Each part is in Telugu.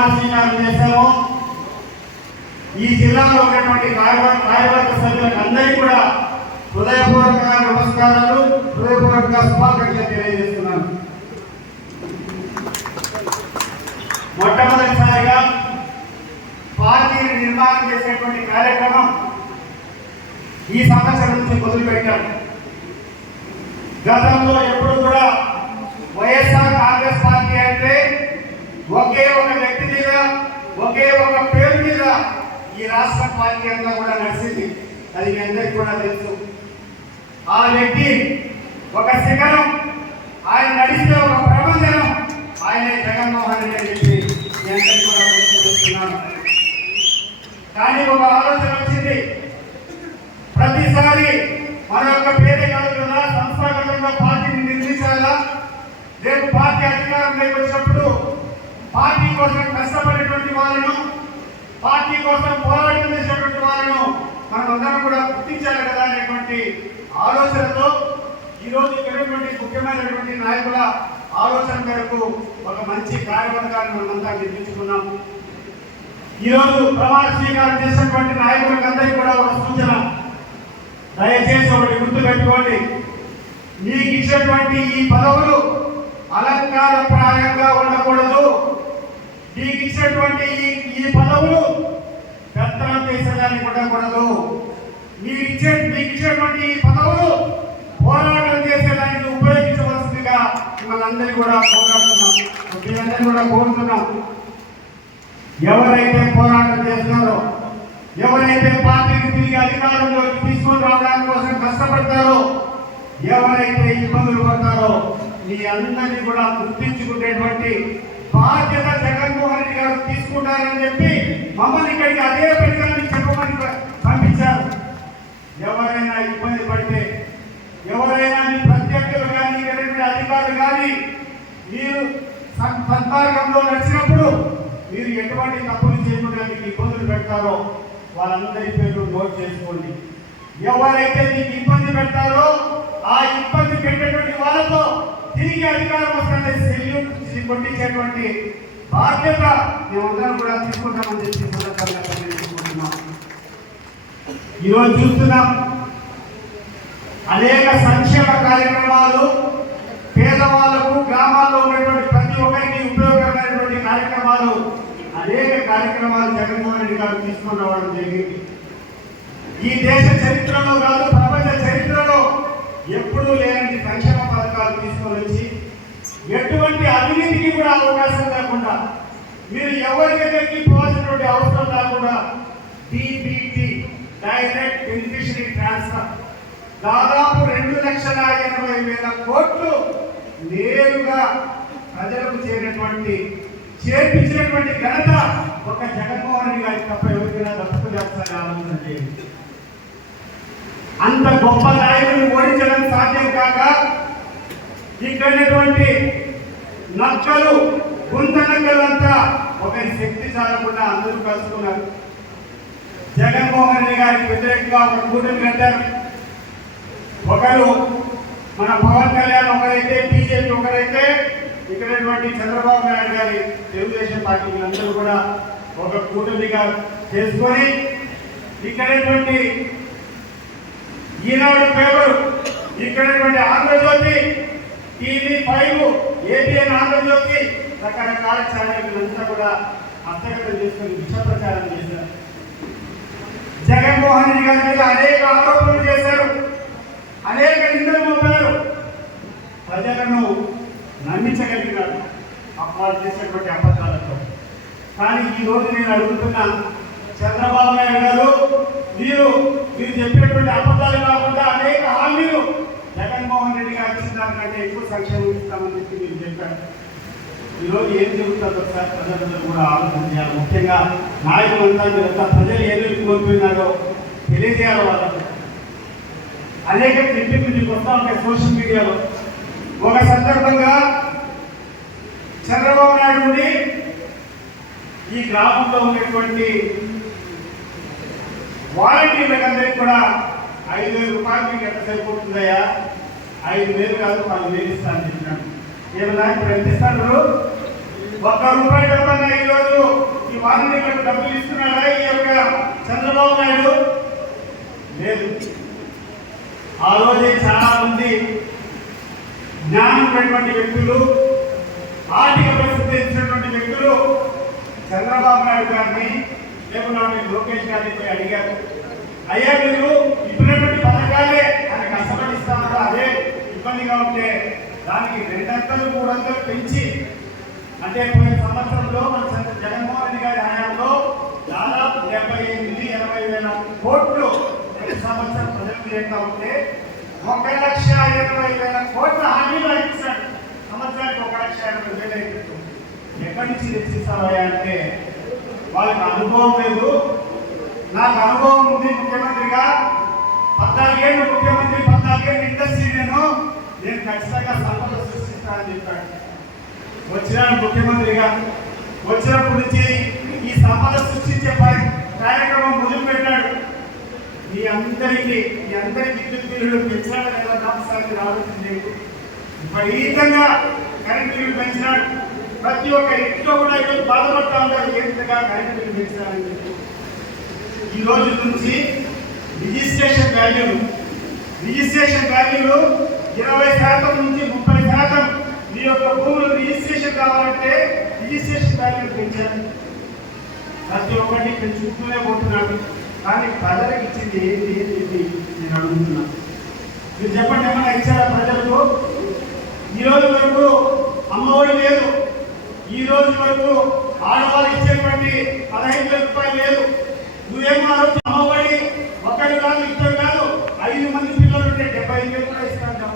ప్రమాణ చేశాము. ఈ జిల్లాలో ఉన్నటువంటి కార్యవర్గ కార్యవర్గ సభ్యులకు అందరికీ కూడా హృదయపూర్వక నమస్కారాలు. హృదయపూర్వక శుభాకాంక్షలు తెలియజేస్తున్నాను. మొట్టమొదటిసారిగా పార్టీని నిర్మాణం చేసేటువంటి కార్యక్రమం ఈ సంవత్సరం నుంచి మొదలుపెట్టాం. గతంలో ఎప్పుడు కూడా వైఎస్ఆర్ కాంగ్రెస్ పార్టీ అంటే ఒకే ఒక వ్యక్తి మీద ఒకే ఒక పేరు మీద ఈ రాష్ట్ర పార్టీ కూడా నడిచింది. అది మీ అందరికీ కూడా తెలుసు. ఆ వ్యక్తి ఒక శిఖరం ఆయన నడిస్తే ఒక ప్రబంధనం ఆయన జగన్మోహన్ రెడ్డి అని చెప్పి మీ అందరికీ కూడా గుర్తు కానీ ఒక ఆలోచన వచ్చింది. ప్రతిసారి మన యొక్క పేద కాదు సంస్థాగతంగా పార్టీని నిర్మించాలా? రేపు పార్టీ అధికారంలోకి వచ్చినప్పుడు పార్టీ కోసం కష్టపడేటువంటి వాళ్ళను పార్టీ కోసం పోరాటం చేసేటువంటి వాళ్ళను అందరం కూడా గుర్తించాలి కదా అనేటువంటి ఆలోచనతో ఈ రోజు ఇక్కడ ముఖ్యమైనటువంటి నాయకుల ఆలోచన మేరకు ఒక మంచి కార్యవర్గాన్ని మనమంతా నిర్మించుకున్నాం. ఈ రోజు ప్రమాణ స్వీకారం చేసినటువంటి నాయకులకు అందరికీ కూడా ఒక సూచన. దయచేసి ఒకటి గుర్తుపెట్టుకోండి. మీకు ఇచ్చినటువంటి ఈ పదవులు అలంకారప్రాయంగా ఉండకూడదు. మీకు ఇచ్చినటువంటి ఈ ఈ పదవులు పెత్తనం చేసేదానికి ఉండకూడదు మీరు ఇచ్చే మీకు ఇచ్చేటువంటి పదవులు పోరాటం చేసేదానికి ఉపయోగించవలసిందిగా మిమ్మల్ని అందరినీ కూడా కోరుతున్నాం మీరందరినీ కూడా కోరుతున్నాం. ఎవరైతే పోరాటం చేస్తారో ఎవరైతే పార్టీని తిరిగి అధికారంలోకి తీసుకొని రావడానికి కోసం కష్టపడతారో ఎవరైతే ఇబ్బందులు పడతారో మీ అందరినీ కూడా గుర్తించుకునేటువంటి బాధ్యత జగన్మోహన్ రెడ్డి గారు తీసుకుంటారని చెప్పి మమ్మల్ని ఇక్కడికి అదే పనిగా చెప్పమని పంపించారు. ఎవరైనా ఇబ్బంది పడితే ఎవరైనా మీ ప్రత్యర్థులు కానీ ఇక్కడ అధికారులు కానీ మీరు సంతాకంలో నడిచినప్పుడు మీరు ఎటువంటి తప్పులు చేయకుండా మీకు ఇబ్బందులు పెడతారో వాళ్ళందరి పేర్లు నోట్ చేసుకోండి. ఎవరైతే మీకు ఇబ్బంది పెడతారో ఆ ఇబ్బంది పెట్టేటువంటి వాళ్ళతో తిరిగి అధికారం వస్తుంటే సెల్యూట్ కొట్టించేటువంటి బాధ్యత మేమందరం కూడా తీసుకుంటామని చెప్పి సందర్భంగా తెలియజేసుకుంటున్నాం. ఈరోజు చూస్తున్నాం అనేక సంక్షేమ కార్యక్రమాలు పేదవాళ్ళకు గ్రామాల్లో ఉన్నటువంటి ప్రతి ఒక్కరికి ఉపయోగకరమైనటువంటి కార్యక్రమాలు అనేక కార్యక్రమాలు జగన్మోహన్ రెడ్డి గారు తీసుకొని రావడం జరిగింది. ఈ దేశ చరిత్రలో కాదు ప్రపంచ చరిత్రలో ఎప్పుడూ లేని సంక్షేమ పథకాలు తీసుకొని వచ్చి ఎటువంటి అవినీతికి కూడా అవకాశం లేకుండా ఎవరికైతే ఎవరి పోవాల్సినటువంటి అవసరం లేకుండా డిబిటి డైరెక్ట్ బెనిఫిషరీ ట్రాన్స్ఫర్ దాదాపు రెండు లక్షల ఎనభై వేల కోట్లు నేరుగా ప్రజలకు చేరినటువంటి చేర్పించినటువంటి ఘనత ఒక జగన్మోహన్ రెడ్డి గారికి తప్ప ఎవరికైనా తప్పు చేస్తారని ఆలోచన చేయండి. అంత గొప్ప నాయకుని ఓడించడం సాధ్యం కాక ఇక్కడటువంటి నక్కలు గుంత ఒక ఒకరి శక్తి చాలకుండా అందరూ కలుసుకున్నారు. జగన్మోహన్ రెడ్డి గారికి వ్యతిరేకంగా ఒక కూటమి కట్టారు ఒకరు మన పవన్ కళ్యాణ్ ఒకరైతే బీజేపీ ఒకరైతే ఇక్కడటువంటి చంద్రబాబు నాయుడు గారి తెలుగుదేశం పార్టీ అందరూ కూడా ఒక కూటమిగా చేసుకొని ఇక్కడటువంటి Eenadu paper ఇక్కడటువంటి Andhra Jyothi TV five ABN Andhra Jyothi రకరకాల ఛానళ్ళంతా కూడా హస్తగతం చేసుకొని విషప్రచారం చేశారు. జగన్మోహన్ రెడ్డి గారి మీద అనేక ఆరోపణలు చేశారు. అనేక నిందలు మోపారు. ప్రజలను నమ్మించగలిగినారు. వాళ్ళు చేసినటువంటి అబద్ధాలతో. కానీ ఈ రోజు నేను అడుగుతున్నా చంద్రబాబు నాయుడు గారు మీరు మీరు చెప్పినటువంటి అబద్ధాలు కాకుండా అనేక హామీలు జగన్మోహన్ రెడ్డి గారు ఇచ్చిన దానికంటే ఎక్కువ సంక్షేమం ఇస్తామని చెప్పి మీరు చెప్పారు ఈరోజు ఏం జరుగుతుందో ఒకసారి ప్రజలందరూ కూడా ఆలోచన చేయాలి. ముఖ్యంగా నాయకులంతా మీరంతా ప్రజలు ఏదైతే కోల్పోయినారో తెలియజేయాలి వాళ్ళకు. అనేక క్లిప్పింగ్లు మీకు వస్తూ ఉంటాయి సోషల్ మీడియాలో. ఒక సందర్భంగా చంద్రబాబు నాయుడు ఈ గ్రామంలో ఉన్నటువంటి వాలంటీర్లకందరికీ కూడా ఐదు వేల రూపాయలు మీకు ఎంత సరిపోతుందయ్యా? ఐదు వేలు కాదు వాళ్ళు వేలు ఇస్తాను చెప్పినాడు. ఏమన్నా ఇప్పుడు ఎంత ఇస్తారు ఒక్క రూపాయి డబ్బన్నా ఈరోజు వారంటీలకు డబ్బులు ఇస్తున్నాడా ఈ యొక్క చంద్రబాబు నాయుడు? లేదు. ఆ రోజే చాలా మంది జ్ఞానం ఉన్నటువంటి వ్యక్తులు ఆర్థిక పరిస్థితి ఇచ్చినటువంటి వ్యక్తులు చంద్రబాబు నాయుడు గారిని లేకుండా లోకేష్ గారిని పోయి అడిగారు అయ్యా మీరు ఇప్పుడున్నటువంటి పథకాలే అని కష్టపడి అదే ఇబ్బందిగా ఉంటే దానికి రెండంతలు మూడంతలు పెంచి అంటే పోయిన సంవత్సరంలో మన జగన్మోహన్ గారి హయాంలో దాదాపు డెబ్బై ఎనిమిది ఎనభై వేల కోట్లు ప్రతి సంవత్సరం ప్రజలకు చేస్తా ఉంటే ఒక లక్ష ఇరవై వేల కోట్ల హామీలు ఇచ్చాడు సంవత్సరానికి ఒక లక్ష ఇరవై వేలు అయితే ఎక్కడి నుంచి తెచ్చిస్తావయ్యా అంటే వాళ్ళకి అనుభవం లేదు. నాకు అనుభవం ఉంది ముఖ్యమంత్రిగా. పద్నాలుగేళ్ళు ముఖ్యమంత్రి పద్నాలుగేళ్ళు ఇండస్ట్రీ నేను. నేను ఖచ్చితంగా సంపద సృష్టిస్తానని చెప్పాడు. వచ్చినాడు ముఖ్యమంత్రిగా వచ్చినప్పటి నుంచి ఈ సంపద సృష్టించే పై కార్యక్రమం మొదలు పెట్టాడు మీ అందరికీ మీ అందరి విద్యుత్ బిల్లులు పెంచాడు లేదా నాలుగు రావాల్సింది విపరీతంగా కరెంట్ బిల్లు పెంచినాడు. ప్రతి ఒక్క ఇంట్లో కూడా ఈరోజు బాధపడతా ఉంటారు ఏ విధంగా కరెంట్ బిల్లు పెంచినారని చెప్పి. ఈ రోజు నుంచి రిజిస్ట్రేషన్ వాల్యూలు రిజిస్ట్రేషన్ వాల్యూలు ఇరవై శాతం నుంచి ఈ యొక్క భూములు రిజిస్ట్రేషన్ కావాలంటే రిజిస్ట్రేషన్ వాల్యూ పెంచాలి. ప్రతి ఒక్కటి పెంచుకుంటూనే పోతున్నాడు కానీ ప్రజలకు ఇచ్చింది ఏంటి అని చెప్పి నేను అడుగుతున్నాను మీరు చెప్పండి ఏమైనా ఇచ్చారా ప్రజలకు? ఈ రోజు వరకు అమ్మఒడి లేదు. ఈ రోజు వరకు ఆడవాళ్ళు ఇచ్చేటువంటి పదహైదు వేల రూపాయలు లేదు. నువ్వేమో అమ్మఒడి ఒకరు కాదు ఇద్దరు కాదు ఐదు మంది పిల్లలు ఉంటే డెబ్బై ఐదు వేలు కూడా ఇస్తాను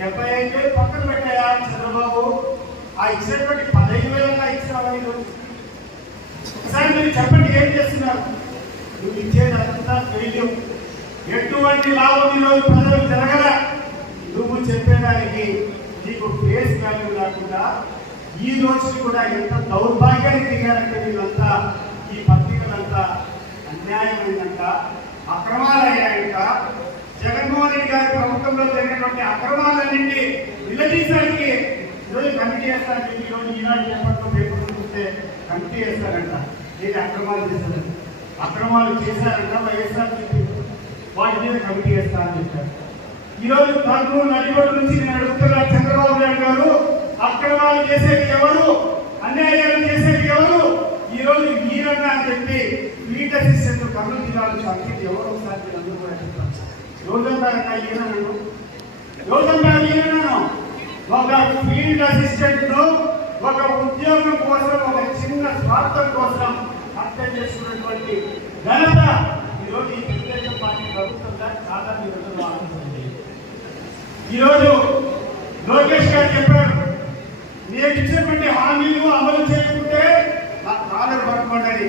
డెబ్బై ఐదు వేలు పక్కన పెట్టాయా చంద్రబాబు? ఆ ఇచ్చినటువంటి పదహైదు వేలన్నా ఇచ్చినావా ఈ ఒకసారి మీరు చెప్పండి ఏం చేస్తున్నారు? నువ్వు ఇచ్చేదంతా ఫెయిల్యూర్ ఎటువంటి లాభం ఈరోజు ప్రజలకు జరగల? నువ్వు చెప్పేదానికి నీకు ఫేస్ వాల్యూ లేకుండా ఈ రోజు కూడా ఎంత దౌర్భాగ్యానికి దిగారంటే వీళ్ళంతా ఈ పత్రికలంతా అన్యాయమైందంట అక్రమాలయ్యాయంట. జగన్మోహన్ రెడ్డి గారి ప్రభుత్వంలో జరిగినటువంటి అక్రమాలన్నింటి విలదీశానికి ఈరోజు కమిటీ చేస్తారని చెప్పి ఈరోజు ఈనాడు పేపర్లో పేపర్లు చూస్తే కమిటీ చేస్తారంట. ఏది అక్రమాలు చేశారంట అక్రమాలు చేశారంట వైఎస్ఆర్ వాటి మీద కమిటీ చేస్తారని చెప్పారు. ఈరోజు కర్నూలు నడిబడి నుంచి నేను అడుగుతున్నా చంద్రబాబు నాయుడు గారు అక్రమాలు చేసేది ఎవరు? అన్యాయాలు చేసేది ఎవరు? ఈరోజు మీరన్నా అని చెప్పి ఫీల్డ్ అసిస్టెంట్ కర్నూలు జిల్లాలో చంపేది ఎవరు ఒకసారి మీరు అందరూ కూడా చెప్తారు రోజంతా ఈయనను రోజంతా ఈయనను ఒక ఫీల్డ్ అసిస్టెంట్ ఒక ఉద్యోగం కోసం ఒక చిన్న స్వార్థం కోసం హత్య చేసుకున్నటువంటి ఘనత ఈరోజు ఈ తెలుగుదేశం పార్టీ ప్రభుత్వంగా చాలా మీరు ఆలోచించండి ఈరోజు లోకేష్ గారు చెప్పారు నేను ఇచ్చినటువంటి హామీలు అమలు చేయకుంటే నా కాలం పట్టుకోండి.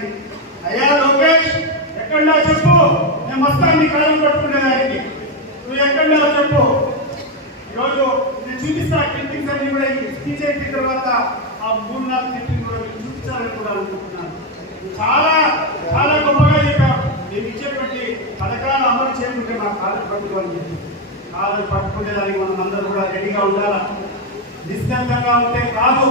అయ్యా లోకేష్ ఎక్కడా చెప్పు. నేను వస్తాను నీ కాలం పట్టుకునేదానికి నువ్వు ఎక్కడ చెప్పు. ఈరోజు నేను చూపిస్తా క్లిప్పింగ్స్ అన్ని కూడా స్పీచ్ తర్వాత ఆ మూడు నాలుగు క్లిప్పింగ్ కూడా చూపించాలని కూడా అనుకుంటున్నాను. చాలా చాలా గొప్పగా చెప్పారు నేను ఇచ్చేటువంటి పథకాలు అమలు చేయకుంటే మా కాలం పట్టుకోవాలని చెప్పి. కాలం పట్టుకునేదానికి మనం అందరూ కూడా రెడీగా ఉండాలా? నిశ్శబ్దంగా ఉంటే కాదు.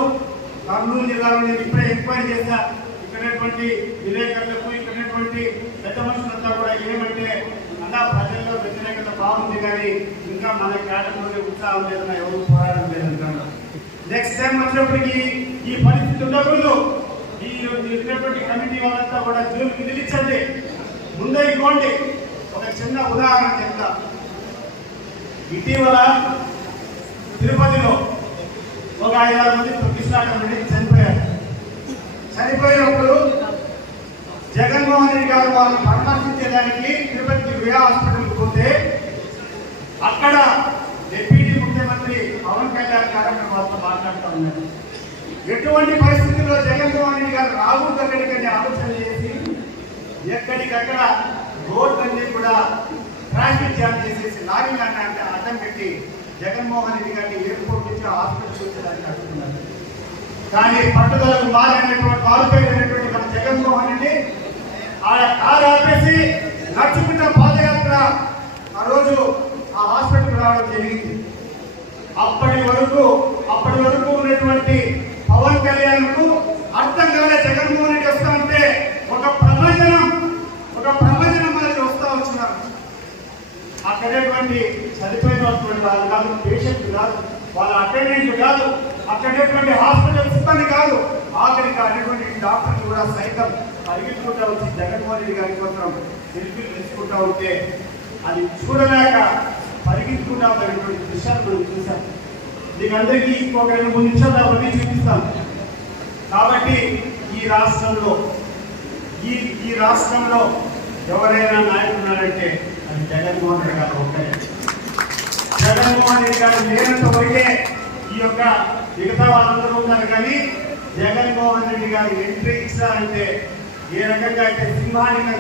కర్నూలు జిల్లాలో నేను ఇప్పుడే ఎంక్వైరీ చేశా. ఇక్కడటువంటి విలేకరులకు ఇక్కడటువంటి పెద్ద మనుషులంతా కూడా ఏమంటే అలా ప్రజల్లో వ్యతిరేకత బాగుంది కానీ ఇంకా మన కేటగిరీ ఉత్సాహం లేదన్న ఎవరు పోరాటం లేదంటారు నెక్స్ట్ టైం వచ్చినప్పటికీ ఈ పరిస్థితి ఉండకూడదు. ఈ ఇచ్చినటువంటి కమిటీ వాళ్ళంతా కూడా జూన్కి నిలిచండి. ముందే ఇవ్వండి. ఒక చిన్న ఉదాహరణ చెప్తా. ఇటీవల తిరుపతిలో ఒక ఐదారు మంది ప్రతిష్టాకం నుండి చనిపోయారు. చనిపోయినప్పుడు జగన్మోహన్ రెడ్డి గారు వాళ్ళని పరామర్శించడానికి తిరుపతికి వే హాస్పిటల్కి పోతే అక్కడ డిప్యూటీ ముఖ్యమంత్రి పవన్ కళ్యాణ్ గారు అక్కడ వాళ్ళతో మాట్లాడుతూ ఉన్నారు. ఎటువంటి పరిస్థితుల్లో జగన్మోహన్ రెడ్డి గారు రాహుల్ దగ్గరికని ఆలోచన చేసి ఎక్కడికక్కడ రోడ్లన్నీ కూడా ట్రాఫిక్ జామ్ చేసేసి లాగింగ్ అంటే అడ్డం పెట్టి జగన్మోహన్ రెడ్డి గారిని ఎయిర్పోర్ట్ నుంచి హాస్పిటల్ వచ్చేదానికి అడుగుతున్నారు కానీ పట్టుదలకు మారినటువంటి మారుపోయినటువంటి మన జగన్మోహన్ రెడ్డి ఆడ కారు ఆపేసి నడుచుకుంటా పాదయాత్ర ఆ రోజు ఆ హాస్పిటల్ రావడం జరిగింది. అప్పటి వరకు అప్పటి వరకు ఉన్నటువంటి పవన్ కళ్యాణ్కు అర్థం కాలే జగన్మోహన్ రెడ్డి వస్తా ఒక ప్రవచనం ఒక ప్రవచనం మాదిరి వస్తా వచ్చినారు. అక్కడేటువంటి చనిపోయినటువంటి వాళ్ళు కాదు పేషెంట్ కాదు వాళ్ళ అటెండెంట్ కాదు అక్కడేటువంటి హాస్పిటల్ సిబ్బంది కాదు. ఆఖరికి అనేటువంటి డాక్టర్లు కూడా సైతం పరిగెత్తుకుంటా వచ్చి జగన్మోహన్ రెడ్డి గారి కోసం సెల్ఫీలు తెచ్చుకుంటా ఉంటే అది చూడలేక పరిగెత్తుకుంటా ఉన్నటువంటి దృశ్యాలు మనం చూసాం మీకు అందరికీ ఇంకొక రెండు మూడు నిమిషాలు అవన్నీ చూపిస్తాం కాబట్టి ఈ రాష్ట్రంలో ఈ ఈ రాష్ట్రంలో ఎవరైనా నాయకున్నారంటే అది జగన్మోహన్ రెడ్డి గారు ఒక్కరే. జగన్మోహన్ రెడ్డి గారు లేనంత వరకే ఈ యొక్క మిగతా వాళ్ళందరూ ఉన్నారు కానీ జగన్మోహన్ రెడ్డి గారు ఎంట్రీ ఇచ్చారంటే ఏ రకంగా అయితే సింహానికి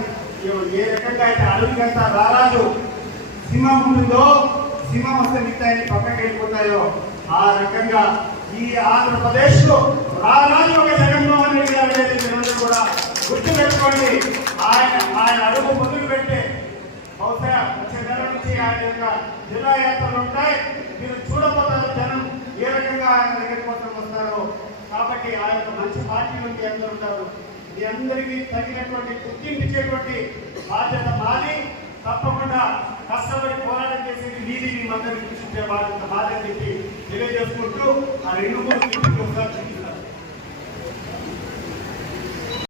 ఏ రకంగా అయితే అడవికంతా రారాజు సింహం ఉంటుందో సింహం వస్తే మిగతాయి పక్కకి వెళ్ళిపోతాయో ఆ రకంగా ఈ ఆంధ్రప్రదేశ్లో రారాజు ఒక జగన్మోహన్ రెడ్డి గారు అనేది కూడా గుర్తు పెట్టుకోండి ఆయన ఆయన అడుగు మొదలు పెట్టే బహుశా వచ్చే నెల నుంచి ఆయన యొక్క జిల్లా యాత్రలు ఉంటాయి. మీరు చూడబోతారు జనం ఏ రకంగా ఆయన దగ్గరికి కోసం వస్తారో. కాబట్టి ఆయన మంచి పార్టీ నుండి అందరూ ఉంటారు. మీ అందరికీ తగినటువంటి గుర్తింపు బాధ్యత మాది. తప్పకుండా కష్టపడి పోరాటం చేసేది నీది మీ మందరికి చూసే బాధ్యత మాదని చెప్పి తెలియజేసుకుంటూ ఆ రెండు మూడు ఒకసారి